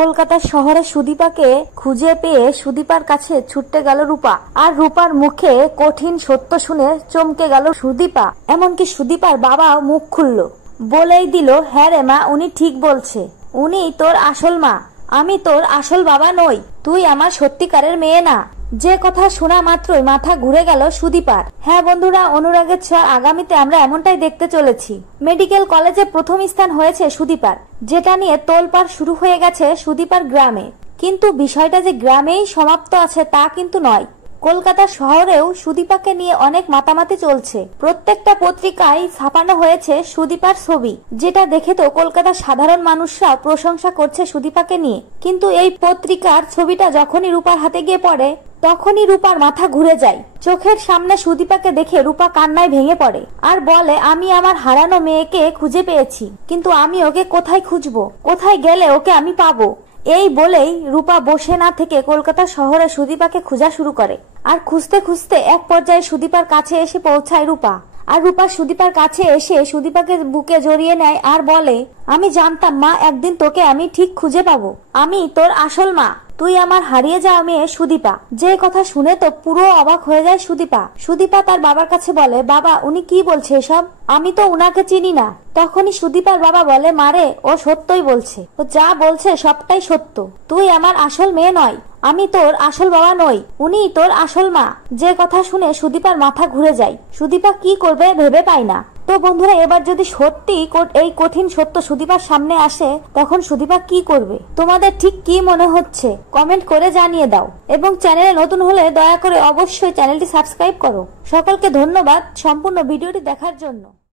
কলকাতা শহরে সুদীপাকে খুঁজে পেয়ে সুদীপার কাছে ছুটতে গেল রূপা। আর রূপার মুখে কঠিন সত্য শুনে চমকে গেল সুদীপা। এমনকি সুদীপার বাবাও মুখ খুলল, বলেই দিল, হ্যাঁ রে মা, উনি ঠিক বলছে, উনি তোর আসল মা, আমি তোর আসল বাবা নই, তুই আমার সত্যিকারের মেয়ে না। যে কথা শোনা মাত্রই মাথা ঘুরে গেল সুদীপার। হ্যাঁ বন্ধুরা, অনুরাগের ছোঁয়া আগামীতে আমরা এমনটাই দেখতে চলেছি। মেডিকেল কলেজে প্রথম স্থান হয়েছে সুদীপার, যেটা নিয়ে তোলপাড় শুরু হয়ে গেছে সুদীপার গ্রামে। কিন্তু বিষয়টা যে গ্রামেই সমাপ্ত আছে তা কিন্তু নয়। কলকাতা শহরেও সুদীপাকে নিয়ে অনেক মাতামাতি চলছে। প্রত্যেকটা পত্রিকায় ছাপানো হয়েছে সুদীপার ছবি, যেটা দেখে তো কলকাতার সাধারণ মানুষরা প্রশংসা করছে সুদীপাকে নিয়ে। কিন্তু এই পত্রিকার ছবিটা যখনই রূপার হাতে গিয়ে পড়ে তখনই রূপার মাথা ঘুরে যায়। চোখের সামনে সুদীপাকে দেখে রূপা কান্নায় ভেঙে পড়ে আর বলে, আমি আমার হারানো মেয়েকে খুঁজে পেয়েছি, কিন্তু আমি ওকে কোথায় খুঁজবো, কোথায় গেলে ওকে আমি পাবো। এই বলেই রূপা বসে না থেকে কলকাতা শহরে সুদীপাকে খোঁজা শুরু করে। আর খুঁজতে খুঁজতে এক পর্যায়ে সুদীপার কাছে এসে পৌঁছায় রূপা। আর রূপা সুদীপার কাছে এসে সুদীপাকে বুকে জড়িয়ে নেয় আর বলে, আমি জানতাম মা, একদিন তোকে আমি ঠিক খুঁজে পাবো, আমি তোর আসল মা, তুই আমার হারিয়ে যাওয়া মেয়ে সুদীপা। যে কথা শুনে তো পুরো অবাক হয়ে যায় সুদীপা। সুদীপা তার বাবার কাছে বলে, বাবা, উনি কি বলছে এসব, আমি তো উনাকে চিনি না। তখনই সুদীপার বাবা বলে, মারে, ও সত্যই বলছে, ও যা বলছে সবটাই সত্য, তুই আমার আসল মেয়ে নয়, আমি তোর আসল বাবা নই, উনি তোর আসল মা। যে কথা শুনে সুদীপার মাথা ঘুরে যায়। সুদীপা কি করবে ভেবে পায় না। তো বন্ধুরা, এবার যদি সত্যি এই কঠিন সত্য সুদীপার সামনে আসে তখন সুদীপা কি করবে? তোমাদের ঠিক কি মনে হচ্ছে কমেন্ট করে জানিয়ে দাও, এবং চ্যানেলে নতুন হলে দয়া করে অবশ্যই চ্যানেলটি সাবস্ক্রাইব করো। সকলকে ধন্যবাদ সম্পূর্ণ ভিডিওটি দেখার জন্য।